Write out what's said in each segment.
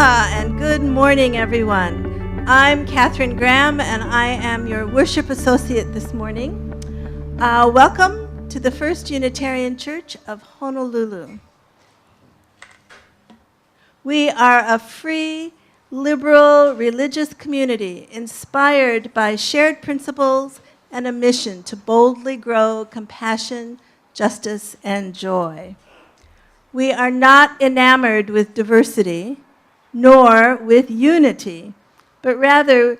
Aloha and good morning, everyone. I'm Catherine Graham, and I am your worship associate this morning. Welcome to the First Unitarian Church of Honolulu. We are a free, liberal, religious community inspired by shared principles and a mission to boldly grow compassion, justice, and joy. We are not enamored with diversity, nor with unity, but rather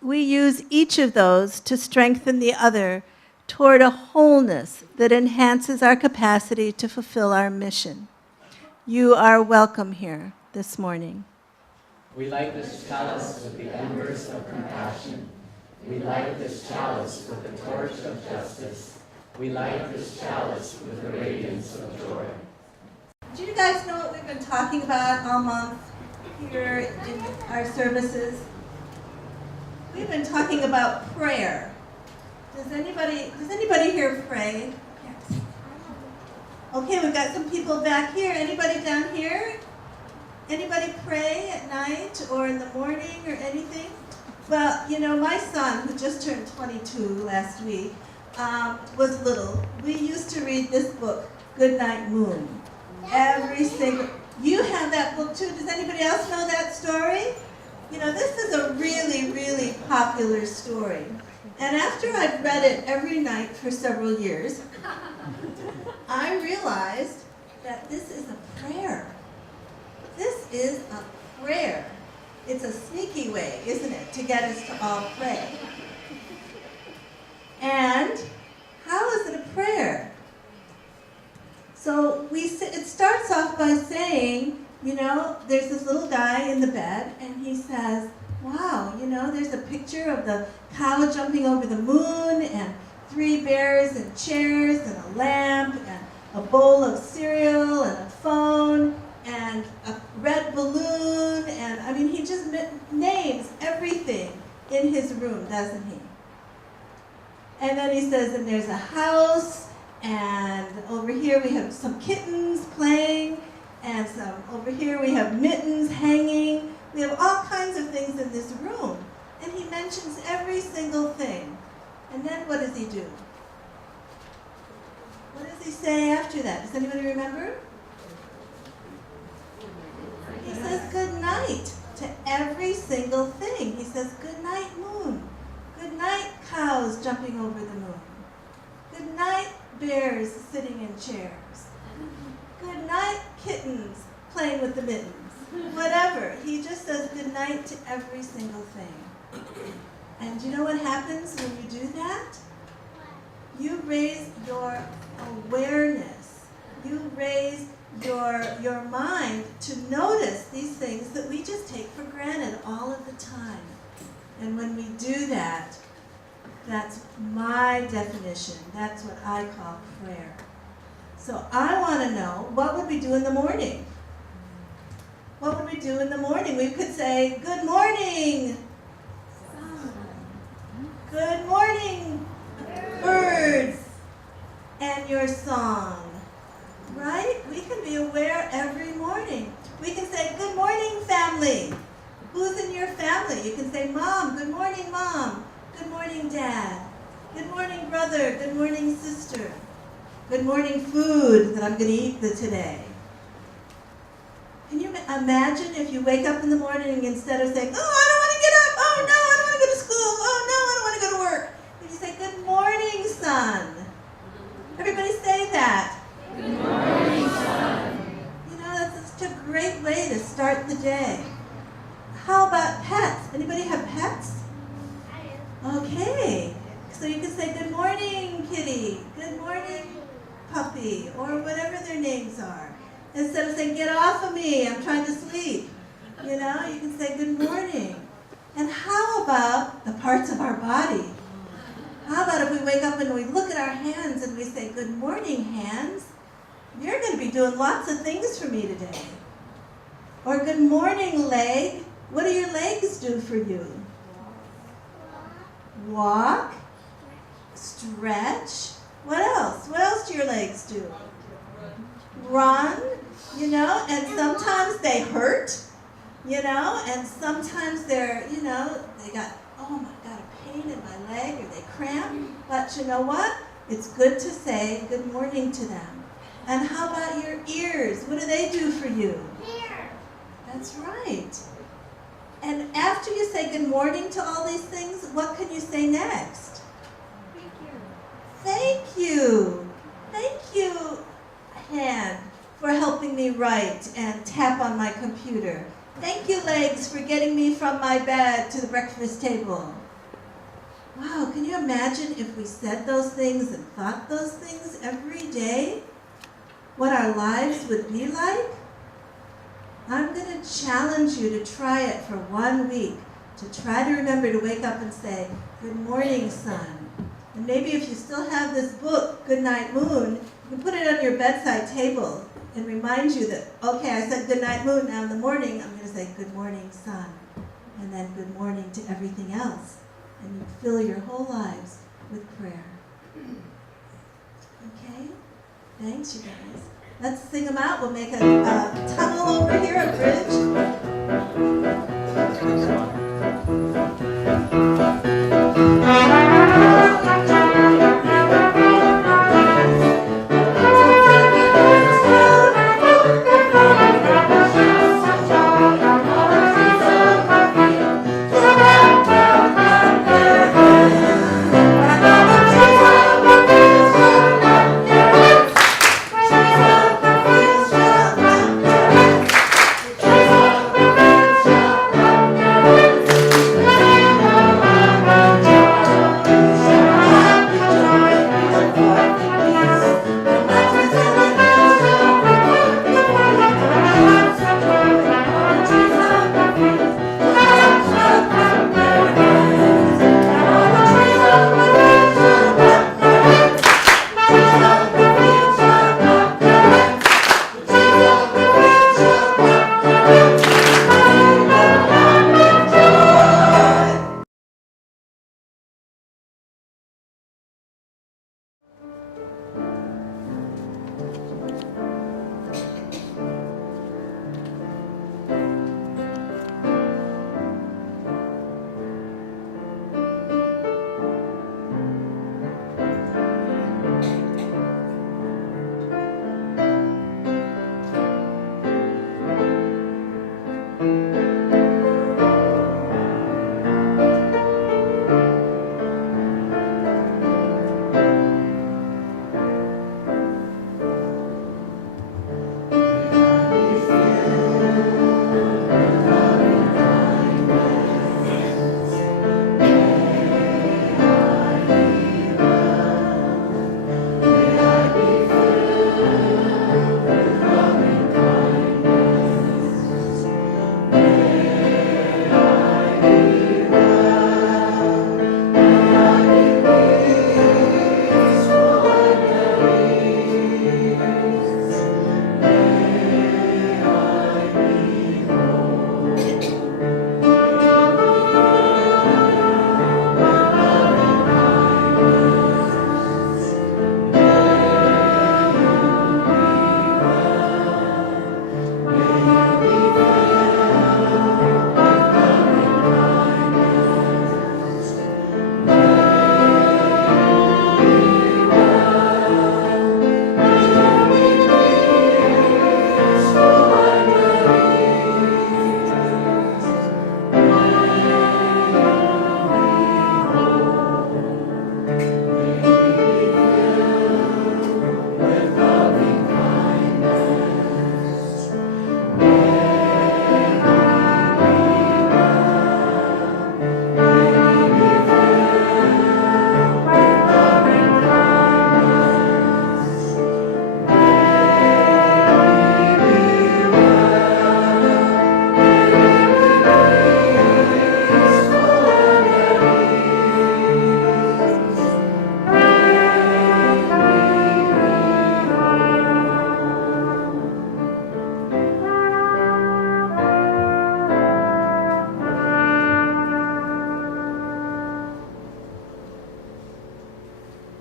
we use each of those to strengthen the other toward a wholeness that enhances our capacity to fulfill our mission. You are welcome here this morning. We light this chalice with the embers of compassion. We light this chalice with the torch of justice. We light this chalice with the radiance of joy. Do you guys know what we've been talking about all month here in our services? We've been talking about prayer. Does anybody here pray? Yes. Okay, we've got some people back here. Anybody down here? Anybody pray at night or in the morning or anything? Well, you know, my son, who just turned 22 last week, was little. We used to read this book, Good Night Moon. Every single, you have that book too. Does anybody else know that story? You know, this is a really, really popular story. And after I've read it every night for several years, I realized that this is a prayer. This is a prayer. It's a sneaky way, isn't it, to get us to all pray. And how is it a prayer? So it starts off by saying, you know, there's this little guy in the bed, and he says, wow, you know, there's a picture of the cow jumping over the moon, and 3 bears and chairs, and a lamp, and a bowl of cereal, and a phone, and a red balloon, and I mean, he just names everything in his room, doesn't he? And then he says, and there's a house, and over here we have some kittens playing, and over here we have mittens hanging. We have all kinds of things in this room. And he mentions every single thing. And then what does he do? What does he say after that? Does anybody remember? He says good night to every single thing. He says good night, moon. Good night, cows jumping over the moon. Good night, bears sitting in chairs. Good night, kittens playing with the mittens. Whatever. He just says good night to every single thing. And you know what happens when you do that? You raise your awareness. You raise your mind to notice these things that we just take for granted all of the time. And when we do that, that's my definition. That's what I call prayer. So I want to know, what would we do in the morning? What would we do in the morning? We could say, good morning. Good morning, birds, and your song. Right? We can be aware every morning. We can say, good morning, family. Who's in your family? You can say, Mom. Good morning, Mom. Good morning, Dad. Good morning, brother. Good morning, sister. Good morning, food that I'm going to eat today. Can you imagine if you wake up in the morning instead of saying, oh, I don't want to get up. Oh, no, I don't want to go to school. Oh, no, I don't want to go to work. If you say, good morning, son. Everybody say that. Good morning, son. You know, that's such a great way to start the day. How about pets? Anybody have pets? Okay, so you can say, good morning, kitty, good morning, puppy, or whatever their names are. Instead of saying, get off of me, I'm trying to sleep. You know, you can say, good morning. And how about the parts of our body? How about if we wake up and we look at our hands and we say, good morning, hands. You're going to be doing lots of things for me today. Or good morning, leg. What do your legs do for you? Walk, stretch. What else? What else do your legs do? Run, you know, and sometimes they hurt. and sometimes they're, they got, oh my God, a pain in my leg, or they cramp. But you know what? It's good to say good morning to them. And how about your ears? What do they do for you? Here. That's right. And after you say good morning to all these things, what can you say next? Thank you. Thank you. Thank you, hand, for helping me write and tap on my computer. Thank you, legs, for getting me from my bed to the breakfast table. Wow, can you imagine if we said those things and thought those things every day? What our lives would be like? I'm going to challenge you to try it for 1 week, to try to remember to wake up and say, good morning, sun. And maybe if you still have this book, Good Night Moon, you can put it on your bedside table and remind you that, okay, I said good night moon, now in the morning I'm going to say good morning, sun. And then good morning to everything else. And you fill your whole lives with prayer. Okay? Thanks, you guys. Let's sing them out. We'll make a tunnel over here, a bridge.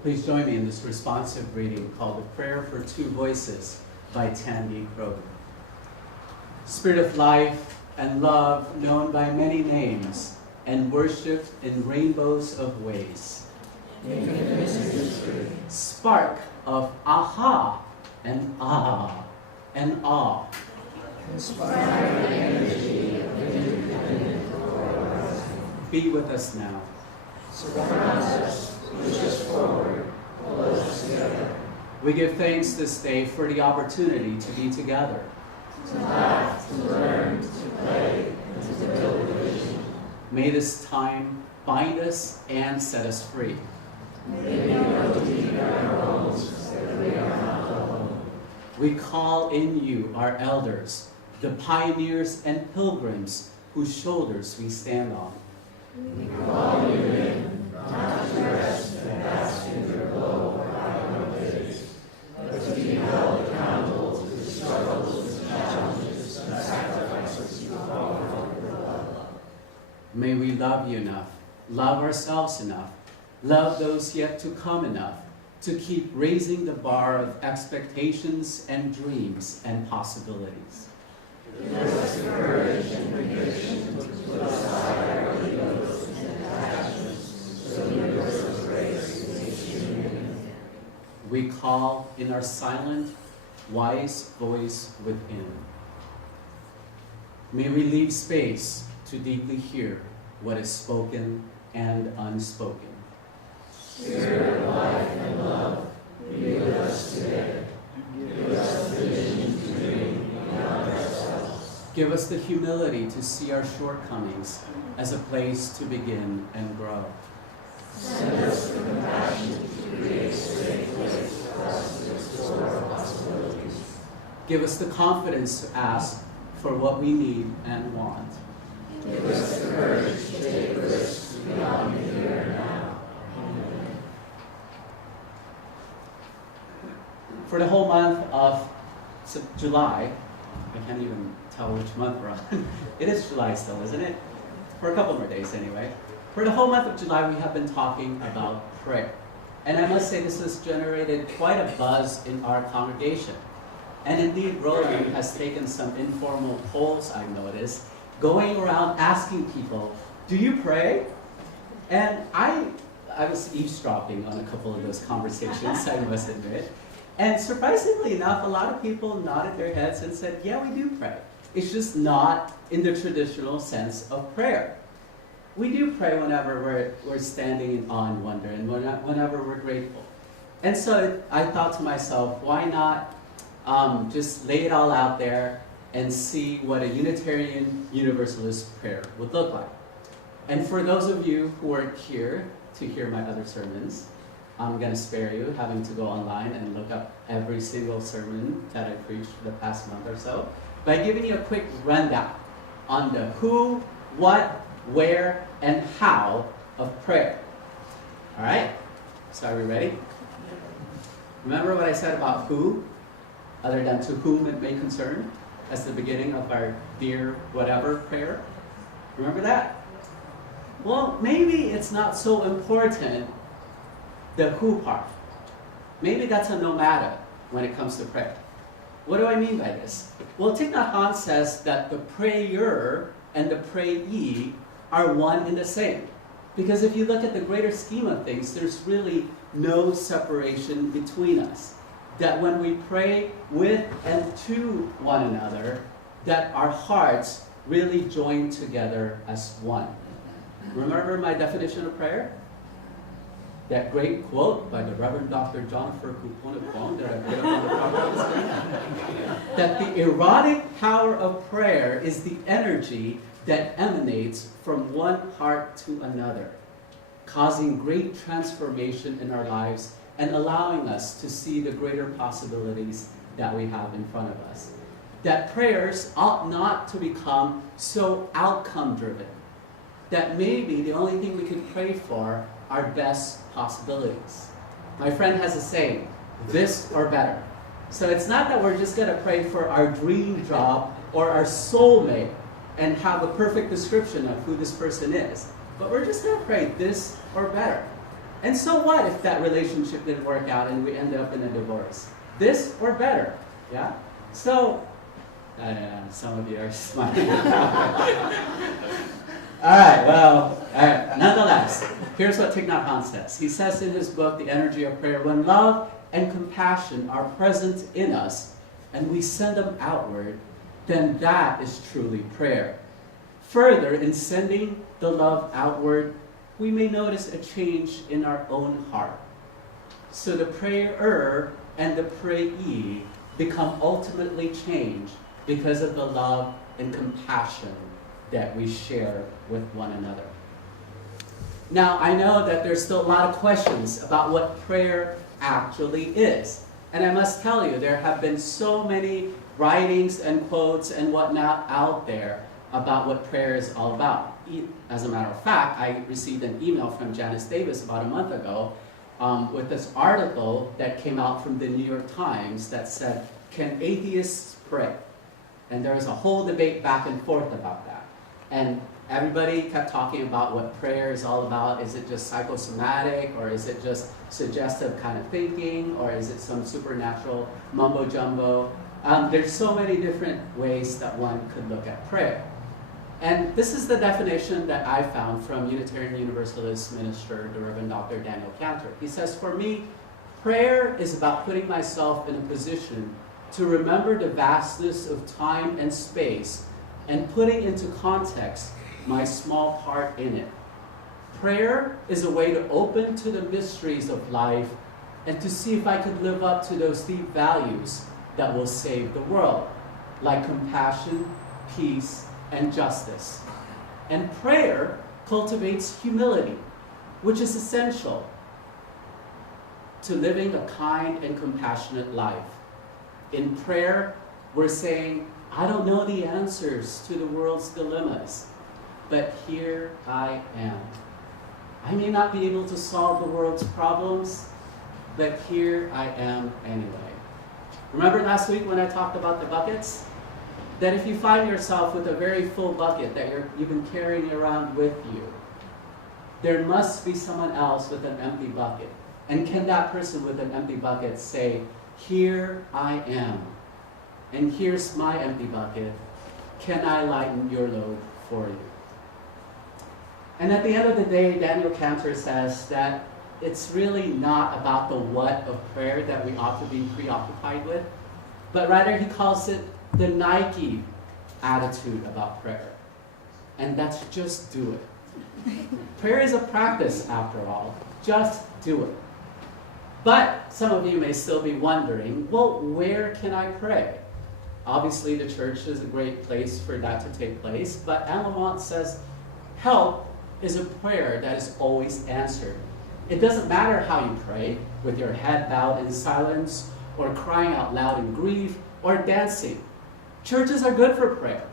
Please join me in this responsive reading called A Prayer for Two Voices by Tandy Kroger. Spirit of life, and love known by many names, and worshipped in rainbows of ways. Spark of aha and ah and awe. Be with us now. We give thanks this day for the opportunity to be together. May this time bind us and set us free. We call in you, our elders, the pioneers and pilgrims whose shoulders we stand on. May we love you enough, love ourselves enough, love those yet to come enough, to keep raising the bar of expectations and dreams and possibilities. Give us the courage and conviction to put aside our egos and attachments so the universal grace is union. We call in our silent, wise voice within. May we leave space to deeply hear what is spoken and unspoken. Spirit of life and love, be with us today. Give us the vision to dream beyond ourselves. Give us the humility to see our shortcomings as a place to begin and grow. Send us the compassion to create a safe place for us to explore possibilities. Give us the confidence to ask for what we need and want. Give us the courage to take risks beyond the here and now. For the whole month of July, I can't even tell which month we're on. It is July still, isn't it? For a couple more days anyway. For the whole month of July, we have been talking about prayer. And I must say this has generated quite a buzz in our congregation. And indeed, Roland has taken some informal polls, I've noticed, going around asking people, do you pray? And I was eavesdropping on a couple of those conversations, I must admit. And surprisingly enough, a lot of people nodded their heads and said, yeah, we do pray. It's just not in the traditional sense of prayer. We do pray whenever we're standing in awe and wonder, and whenever we're grateful. And so I thought to myself, why not just lay it all out there and see what a Unitarian Universalist prayer would look like. And for those of you who aren't here to hear my other sermons, I'm going to spare you having to go online and look up every single sermon that I preached for the past month or so by giving you a quick rundown on the who, what, where, and how of prayer. All right? So are we ready? Remember what I said about who, other than to whom it may concern, as the beginning of our dear whatever prayer? Remember that? Well, maybe it's not so important, the who part. Maybe that's a nomada when it comes to prayer. What do I mean by this? Well, Thich Nhat Hanh says that the prayer and the prayee are one and the same. Because if you look at the greater scheme of things, there's really no separation between us. That when we pray with and to one another, that our hearts really join together as one. Remember my definition of prayer? That great quote by the Reverend Dr. Jonipher Kūpono Kwong that I put up on the PowerPoint screen. That the erotic power of prayer is the energy that emanates from one heart to another, causing great transformation in our lives and allowing us to see the greater possibilities that we have in front of us. That prayers ought not to become so outcome-driven. That maybe the only thing we can pray for are best possibilities. My friend has a saying, this or better. So it's not that we're just going to pray for our dream job or our soulmate and have a perfect description of who this person is. But we're just going to pray this or better. And so what if that relationship didn't work out and we ended up in a divorce? This or better, yeah? So Some of you are smiling. All right, well, nonetheless, here's what Thich Nhat Hanh says. He says in his book, The Energy of Prayer, when love and compassion are present in us and we send them outward, then that is truly prayer. Further, in sending the love outward, we may notice a change in our own heart. So the prayer and the prayee become ultimately changed because of the love and compassion that we share with one another. Now, I know that there's still a lot of questions about what prayer actually is. And I must tell you, there have been so many writings and quotes and whatnot out there about what prayer is all about. As a matter of fact, I received an email from Janice Davis about a month ago with this article that came out from the New York Times that said, "Can atheists pray?" And there was a whole debate back and forth about that. And everybody kept talking about what prayer is all about. Is it just psychosomatic, or is it just suggestive kind of thinking, or is it some supernatural mumbo jumbo? There's so many different ways that one could look at prayer. And this is the definition that I found from Unitarian Universalist minister, the Reverend Dr. Daniel Cantor. He says, for me, prayer is about putting myself in a position to remember the vastness of time and space and putting into context my small part in it. Prayer is a way to open to the mysteries of life and to see if I could live up to those deep values that will save the world, like compassion, peace, and justice. And prayer cultivates humility, which is essential to living a kind and compassionate life. In prayer, we're saying, I don't know the answers to the world's dilemmas, but here I am. I may not be able to solve the world's problems, but here I am anyway. Remember last week when I talked about the buckets? That if you find yourself with a very full bucket that you've been carrying around with you, there must be someone else with an empty bucket. And can that person with an empty bucket say, here I am, and here's my empty bucket. Can I lighten your load for you? And at the end of the day, Daniel Cantor says that it's really not about the what of prayer that we ought to be preoccupied with, but rather he calls it the Nike attitude about prayer. And that's just do it. Prayer is a practice, after all. Just do it. But some of you may still be wondering, well, where can I pray? Obviously, the church is a great place for that to take place, but Anne Lamott says, help is a prayer that is always answered. It doesn't matter how you pray, with your head bowed in silence, or crying out loud in grief, or dancing. Churches are good for prayer,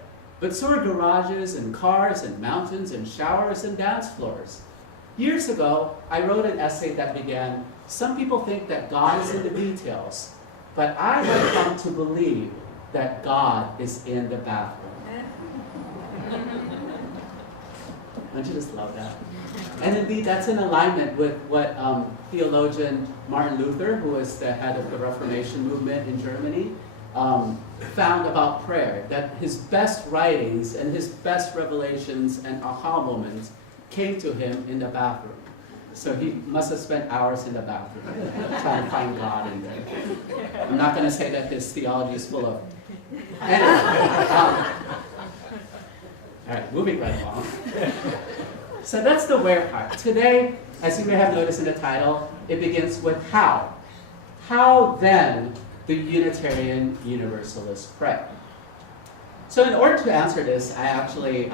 but so are garages and cars and mountains and showers and dance floors. Years ago, I wrote an essay that began, some people think that God is in the details, but I have come to believe that God is in the bathroom. Don't you just love that? And indeed, that's in alignment with what theologian Martin Luther, who was the head of the Reformation movement in Germany, found about prayer, that his best writings and his best revelations and aha moments came to him in the bathroom. So he must have spent hours in the bathroom trying to find God in there. I'm not going to say that his theology is full of... Anyway, all right, moving right along. So that's the where part. Today, as you may have noticed in the title, it begins with how. How then the Unitarian Universalists pray? So in order to answer this, I actually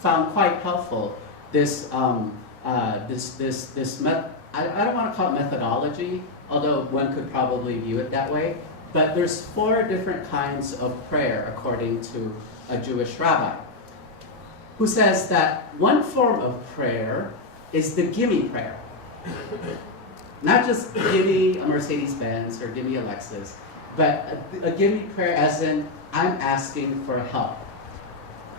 found quite helpful this I don't want to call it methodology, although one could probably view it that way. But there's 4 different kinds of prayer according to a Jewish rabbi, who says that one form of prayer is the gimme prayer. Not just gimme a Mercedes-Benz or gimme a Lexus, but a gimme prayer as in, I'm asking for help.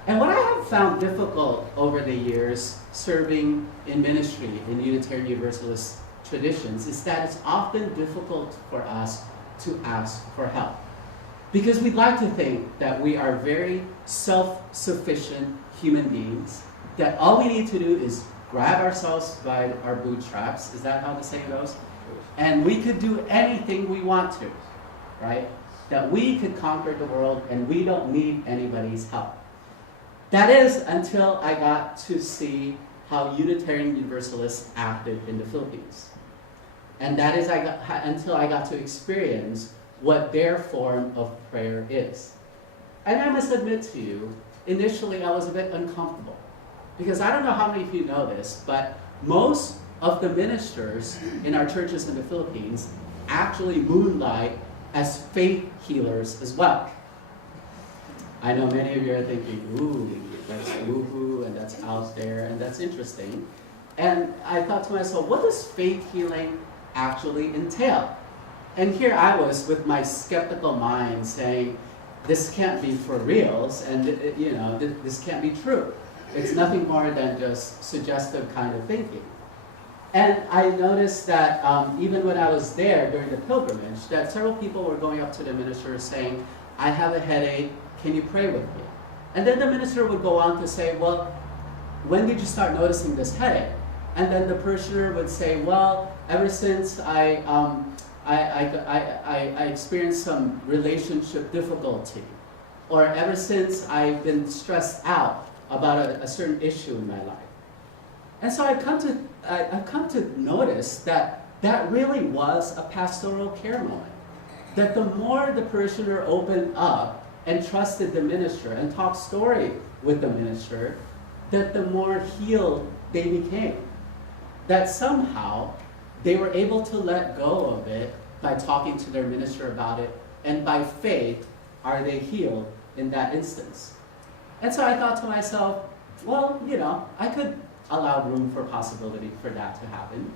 And what I have found difficult over the years serving in ministry in Unitarian Universalist traditions is that it's often difficult for us to ask for help. Because we'd like to think that we are very self-sufficient human beings, that all we need to do is grab ourselves by our bootstraps, is that how the saying goes? And we could do anything we want to, right? That we could conquer the world and we don't need anybody's help. That is until I got to see how Unitarian Universalists acted in the Philippines. And that is until I got to experience what their form of prayer is. And I must admit to you, initially I was a bit uncomfortable. Because I don't know how many of you know this, but most of the ministers in our churches in the Philippines actually moonlight as faith healers as well. I know many of you are thinking, ooh, that's woo-hoo, and that's out there, and that's interesting. And I thought to myself, what does faith healing actually entail? And here I was with my skeptical mind saying, this can't be for reals, and this can't be true. It's nothing more than just suggestive kind of thinking. And I noticed that even when I was there during the pilgrimage, that several people were going up to the minister saying, I have a headache, can you pray with me? And then the minister would go on to say, well, when did you start noticing this headache? And then the parishioner would say, well, ever since I experienced some relationship difficulty, or ever since I've been stressed out about a certain issue in my life. And so I've come to notice that that really was a pastoral care moment. That the more the parishioner opened up and trusted the minister and talked story with the minister, that the more healed they became. That somehow they were able to let go of it by talking to their minister about it, and by faith are they healed in that instance. And so I thought to myself, well, I could allow room for possibility for that to happen.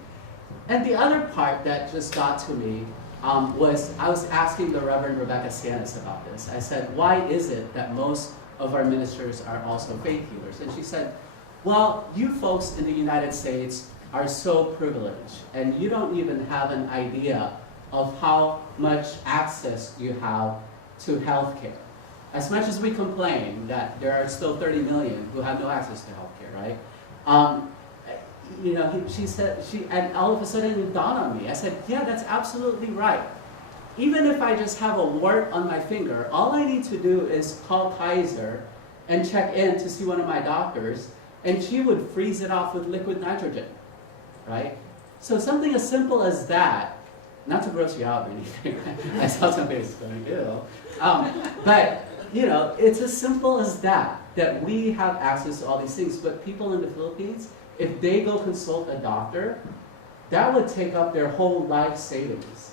And the other part that just got to me was I was asking the Reverend Rebecca Sianis about this. I said, why is it that most of our ministers are also faith healers? And she said, well, you folks in the United States are so privileged, and you don't even have an idea of how much access you have to healthcare. As much as we complain that there are still 30 million who have no access to healthcare, right? She said, and all of a sudden it dawned on me. I said, yeah, that's absolutely right. Even if I just have a wart on my finger, all I need to do is call Kaiser and check in to see one of my doctors, and she would freeze it off with liquid nitrogen, right? So something as simple as that, not to gross you out or anything, I saw somebody was going, ew. But, it's as simple as that we have access to all these things. But people in the Philippines, if they go consult a doctor, that would take up their whole life savings.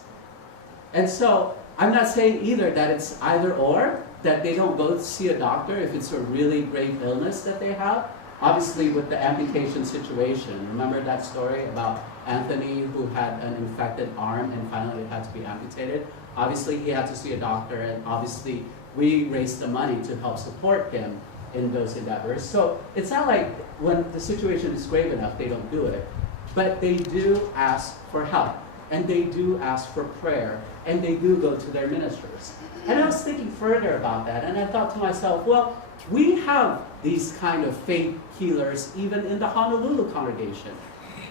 And so I'm not saying either that it's either or, that they don't go see a doctor if it's a really grave illness that they have. Obviously with the amputation situation, remember that story about Anthony who had an infected arm and finally it had to be amputated? Obviously he had to see a doctor, and obviously we raised the money to help support him in those endeavors. So it's not like when the situation is grave enough, they don't do it. But they do ask for help, and they do ask for prayer, and they do go to their ministers. And I was thinking further about that, and I thought to myself, well, we have these kind of faith healers even in the Honolulu congregation.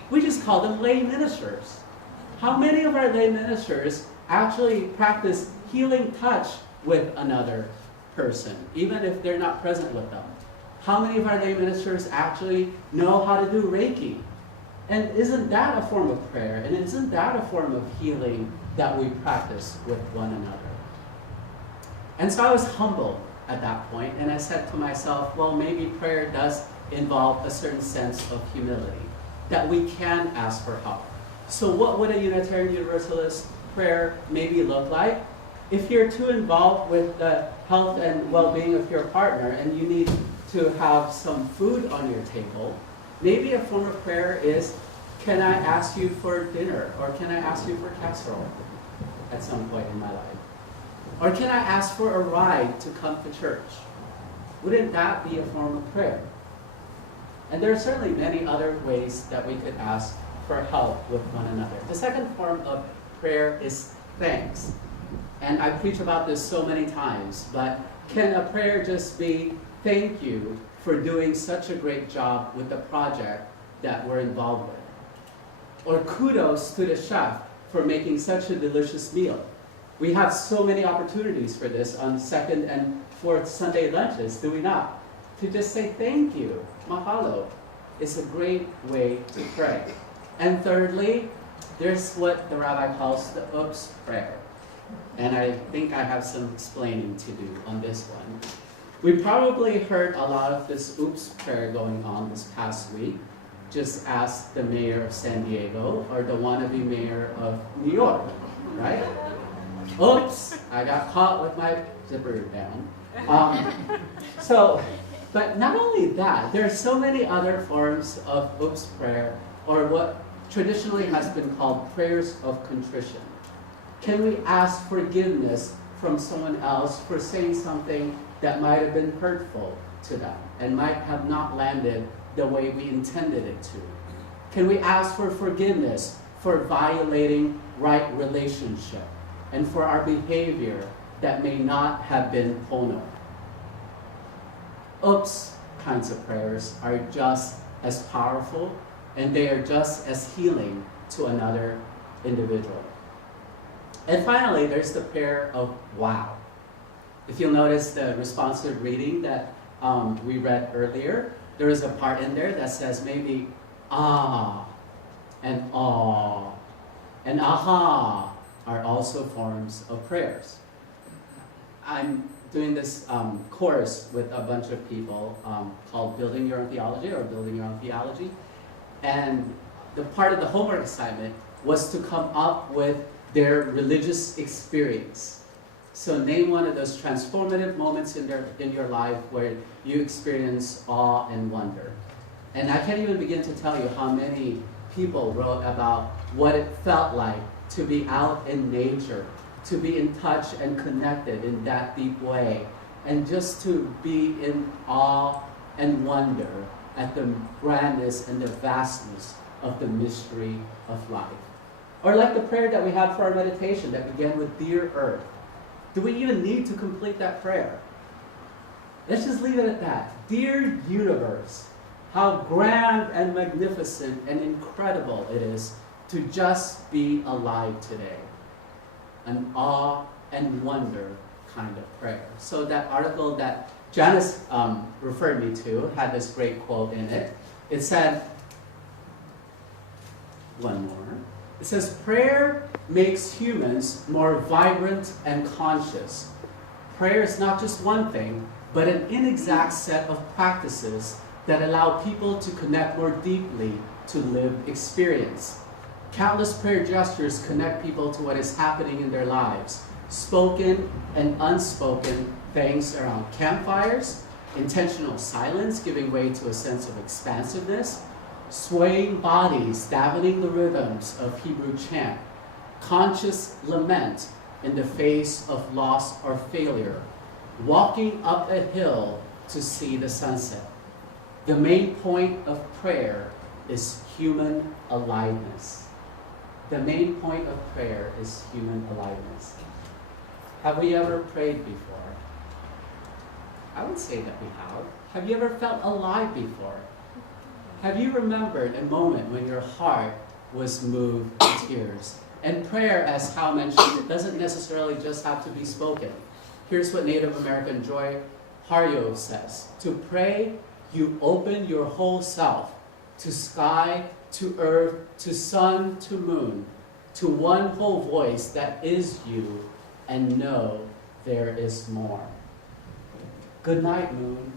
We just call them lay ministers. How many of our lay ministers actually practice healing touch with another person, even if they're not present with them? How many of our lay ministers actually know how to do Reiki? And isn't that a form of prayer? And isn't that a form of healing that we practice with one another? And so I was humbled at that point, and I said to myself, well, maybe prayer does involve a certain sense of humility, that we can ask for help. So what would a Unitarian Universalist prayer maybe look like? If you're too involved with the health and well-being of your partner and you need to have some food on your table, maybe a form of prayer is, can I ask you for dinner? Or can I ask you for casserole at some point in my life? Or can I ask for a ride to come to church? Wouldn't that be a form of prayer? And there are certainly many other ways that we could ask for help with one another. The second form of prayer is thanks. And I preach about this so many times, but can a prayer just be thank you for doing such a great job with the project that we're involved with? Or kudos to the chef for making such a delicious meal. We have so many opportunities for this on second and fourth Sunday lunches, do we not? To just say thank you, mahalo, is a great way to pray. And thirdly, there's what the rabbi calls the oops prayer. And I think I have some explaining to do on this one. We probably heard a lot of this oops prayer going on this past week. Just ask the mayor of San Diego or the wannabe mayor of New York, right? Oops, I got caught with my zipper down. But not only that, there are so many other forms of oops prayer, or what traditionally has been called prayers of contrition. Can we ask forgiveness from someone else for saying something that might have been hurtful to them and might have not landed the way we intended it to? Can we ask for forgiveness for violating right relationship and for our behavior that may not have been Kūpono? Oops kinds of prayers are just as powerful, and they are just as healing to another individual. And finally, there's the prayer of wow. If you'll notice the responsive reading that we read earlier, there is a part in there that says maybe ah and aw and aha are also forms of prayers. I'm doing this course with a bunch of people called Building Your Own Theology or Building Your Own Theology. And the part of the homework assignment was to come up with their religious experience. So name one of those transformative moments in your life where you experience awe and wonder. And I can't even begin to tell you how many people wrote about what it felt like to be out in nature, to be in touch and connected in that deep way, and just to be in awe and wonder at the grandness and the vastness of the mystery of life. Or like the prayer that we had for our meditation that began with Dear Earth. Do we even need to complete that prayer? Let's just leave it at that. Dear Universe, how grand and magnificent and incredible it is to just be alive today. An awe and wonder kind of prayer. So that article that Janice referred me to had this great quote in it. It said, one more. It says, prayer makes humans more vibrant and conscious. Prayer is not just one thing, but an inexact set of practices that allow people to connect more deeply to lived experience. Countless prayer gestures connect people to what is happening in their lives. Spoken and unspoken things around campfires, intentional silence giving way to a sense of expansiveness, swaying bodies davening the rhythms of Hebrew chant, conscious lament in the face of loss or failure, walking up a hill to see the sunset. The main point of prayer is human aliveness. The main point of prayer is human aliveness. Have we ever prayed before? I would say that we have. Have you ever felt alive before? Have you remembered a moment when your heart was moved to tears? And prayer, as Hal mentioned, it doesn't necessarily just have to be spoken. Here's what Native American Joy Harjo says. To pray, you open your whole self to sky, to earth, to sun, to moon, to one whole voice that is you, and know there is more. Good night, moon.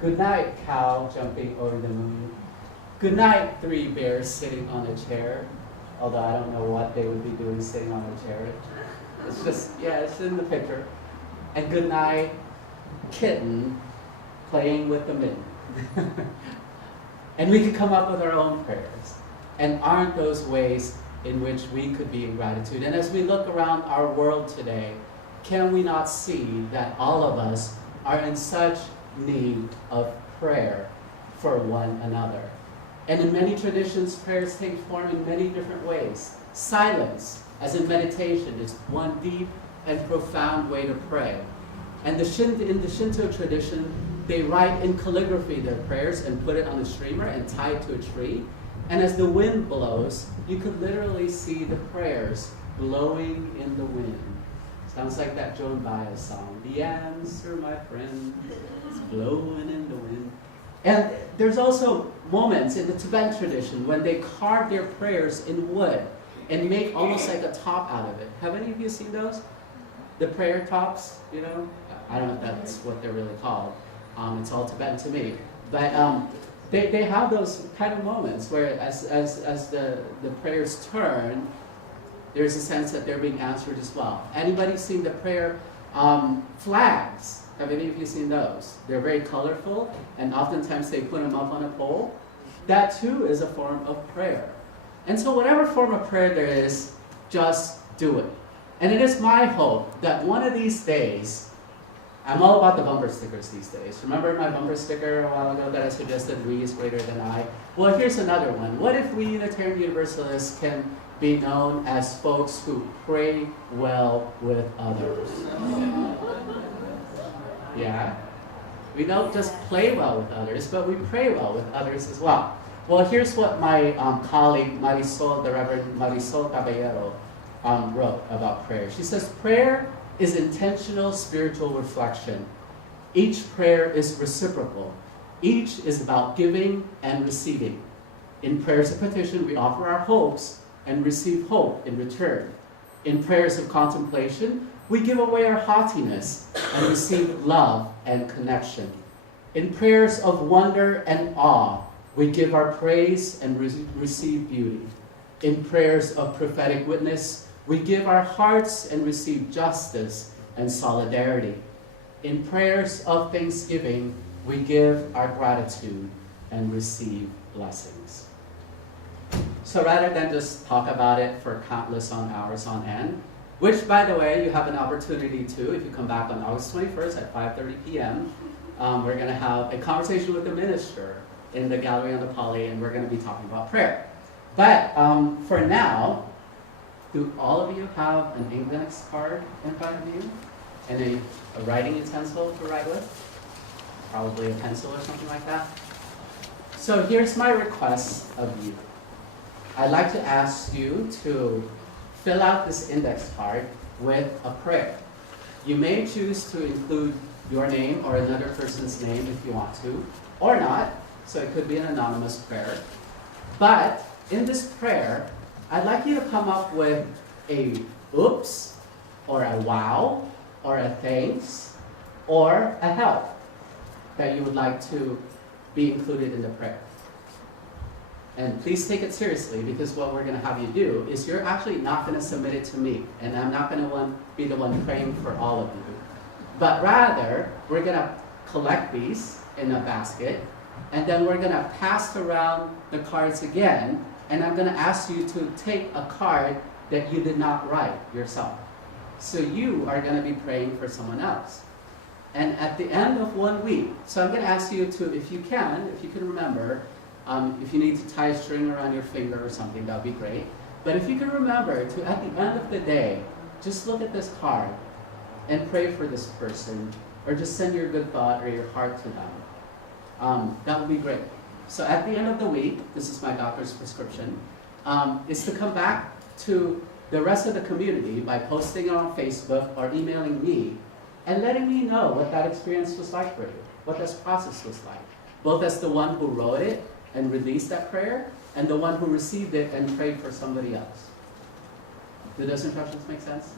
Good night, cow jumping over the moon. Good night, three bears sitting on a chair. Although I don't know what they would be doing sitting on a chair. It's just, yeah, it's in the picture. And good night, kitten playing with the mitten. And we could come up with our own prayers. And aren't those ways in which we could be in gratitude? And as we look around our world today, can we not see that all of us are in such need of prayer for one another? And in many traditions, prayers take form in many different ways. Silence, as in meditation, is one deep and profound way to pray. And in the Shinto tradition, they write in calligraphy their prayers and put it on a streamer and tie it to a tree. And as the wind blows, you could literally see the prayers blowing in the wind. Sounds like that Joan Baez song. The answer, my friend, is blowing in the wind. And there's also moments in the Tibetan tradition when they carve their prayers in wood and make almost like a top out of it. Have any of you seen those? The prayer tops, you know? I don't know if that's what they're really called. It's all Tibetan to me. But they have those kind of moments where as the prayers turn, there's a sense that they're being answered as well. Anybody seen the prayer flags? Have any of you seen those? They're very colorful, and oftentimes they put them up on a pole. That too is a form of prayer. And so whatever form of prayer there is, just do it. And it is my hope that one of these days, I'm all about the bumper stickers these days. Remember my bumper sticker a while ago that I suggested we is greater than I? Well, here's another one. What if we Unitarian Universalists can be known as folks who pray well with others? Yeah? We don't just play well with others, but we pray well with others as well. Well, here's what my colleague, the Reverend Marisol Caballero, wrote about prayer. She says, prayer is intentional spiritual reflection. Each prayer is reciprocal. Each is about giving and receiving. In prayers of petition, we offer our hopes and receive hope in return. In prayers of contemplation, we give away our haughtiness and receive love and connection. In prayers of wonder and awe, we give our praise and receive beauty. In prayers of prophetic witness, we give our hearts and receive justice and solidarity. In prayers of thanksgiving, we give our gratitude and receive blessings. So rather than just talk about it for countless hours on end, which, by the way, you have an opportunity to, if you come back on August 21st at 5:30 p.m., we're going to have a conversation with the minister in the gallery on the Poly, and we're going to be talking about prayer. But for now, do all of you have an index card in front of you? And a writing utensil to write with? Probably a pencil or something like that. So here's my request of you. I'd like to ask you to fill out this index card with a prayer. You may choose to include your name or another person's name if you want to, or not, so it could be an anonymous prayer. But in this prayer, I'd like you to come up with a oops, or a wow, or a thanks, or a help that you would like to be included in the prayer. And please take it seriously, because what we're going to have you do is you're actually not going to submit it to me, and I'm not going to be the one praying for all of you. But rather, we're going to collect these in a basket, and then we're going to pass around the cards again, and I'm going to ask you to take a card that you did not write yourself. So you are going to be praying for someone else. And at the end of 1 week, so I'm going to ask you to, if you can remember, if you need to tie a string around your finger or something, that would be great. But if you can remember to, at the end of the day, just look at this card and pray for this person, or just send your good thought or your heart to them. That would be great. So at the end of the week, this is my doctor's prescription, is to come back to the rest of the community by posting it on Facebook or emailing me and letting me know what that experience was like for you, what this process was like, both as the one who wrote it and released that prayer, and the one who received it and prayed for somebody else. Do those instructions make sense?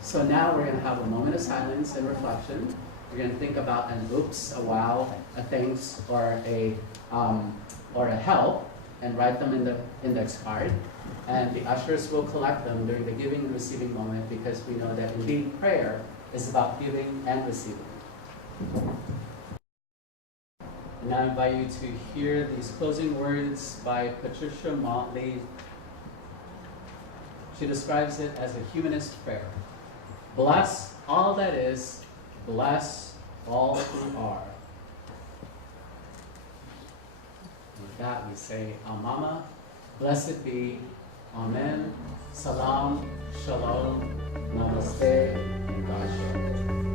So now we're going to have a moment of silence and reflection. We're going to think about an oops, a wow, a thanks, or a help, and write them in the index card. And the ushers will collect them during the giving and receiving moment, because we know that indeed prayer is about giving and receiving. And I invite you to hear these closing words by Patricia Motley. She describes it as a humanist prayer. Bless all that is, bless all who are. With that we say, Amama, blessed be, Amen, Salam, Shalom, Namaste and Gassho.